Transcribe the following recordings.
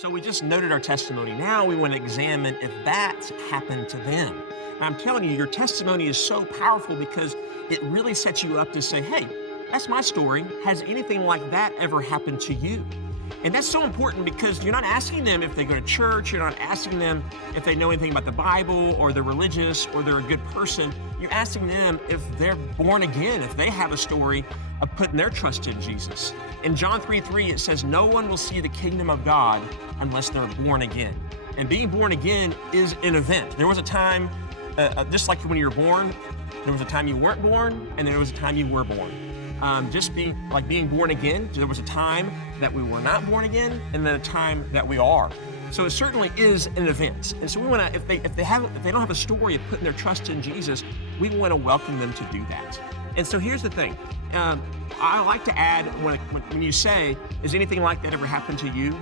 So we just noted our testimony. Now we want to examine if that's happened to them. And I'm telling you, your testimony is so powerful because it really sets you up to say, hey, that's my story. Has anything like that ever happened to you? And that's so important because you're not asking them if they go to church. You're not asking them if they know anything about the Bible or they're religious or they're a good person. You're asking them if they're born again, if they have a story of putting their trust in Jesus. In John 3:3, it says, no one will see the kingdom of God unless they're born again. And being born again is an event. There was a time, just like when you were born, there was a time you weren't born, and there was a time you were born. Being born again, there was a time that we were not born again, and then a time that we are. So it certainly is an event. And so we want to, if they don't have a story of putting their trust in Jesus, we want to welcome them to do that. And so here's the thing. I like to add, when you say, is anything like that ever happened to you?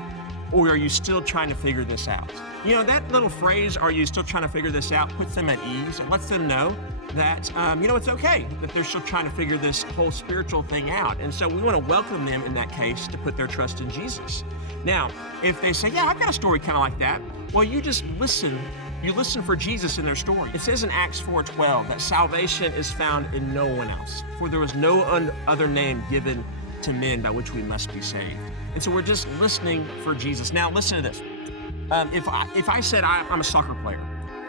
Or are you still trying to figure this out? You know, that little phrase, are you still trying to figure this out, puts them at ease and lets them know that, it's okay, that they're still trying to figure this whole spiritual thing out. And so we want to welcome them in that case to put their trust in Jesus. Now, if they say, yeah, I've got a story kind of like that, well, you just listen. You listen for Jesus in their story. It says in Acts 4:12 that salvation is found in no one else, for there was no other name given to men by which we must be saved. And so we're just listening for Jesus. Now, listen to this. If I said I'm a soccer player,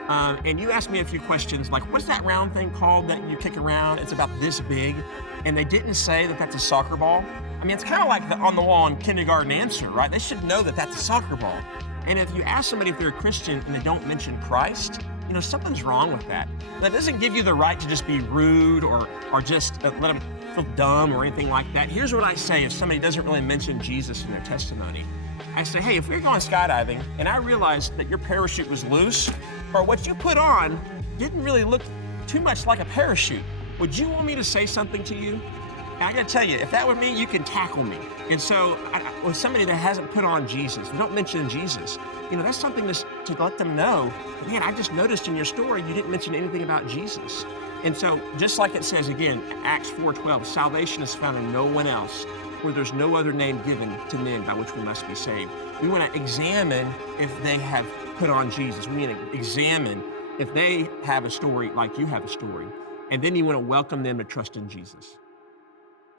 and you asked me a few questions like, what's that round thing called that you kick around? It's about this big. And they didn't say that that's a soccer ball. I mean, it's kind of like the on the wall in kindergarten answer, right? They should know that that's a soccer ball. And if you ask somebody if they're a Christian and they don't mention Christ, something's wrong with that. That doesn't give you the right to just be rude or just let them feel dumb or anything like that. Here's what I say if somebody doesn't really mention Jesus in their testimony. I say, hey, if we're going skydiving and I realized that your parachute was loose or what you put on didn't really look too much like a parachute, would you want me to say something to you? And I gotta tell you, if that were me, you can tackle me. And so with somebody that hasn't put on Jesus, they don't mention Jesus, that's something to let them know, man, I just noticed in your story you didn't mention anything about Jesus. And so just like it says again, Acts 4:12, salvation is found in no one else, where there's no other name given to men by which we must be saved. We want to examine if they have put on Jesus. We need to examine if they have a story like you have a story. And then you want to welcome them to trust in Jesus.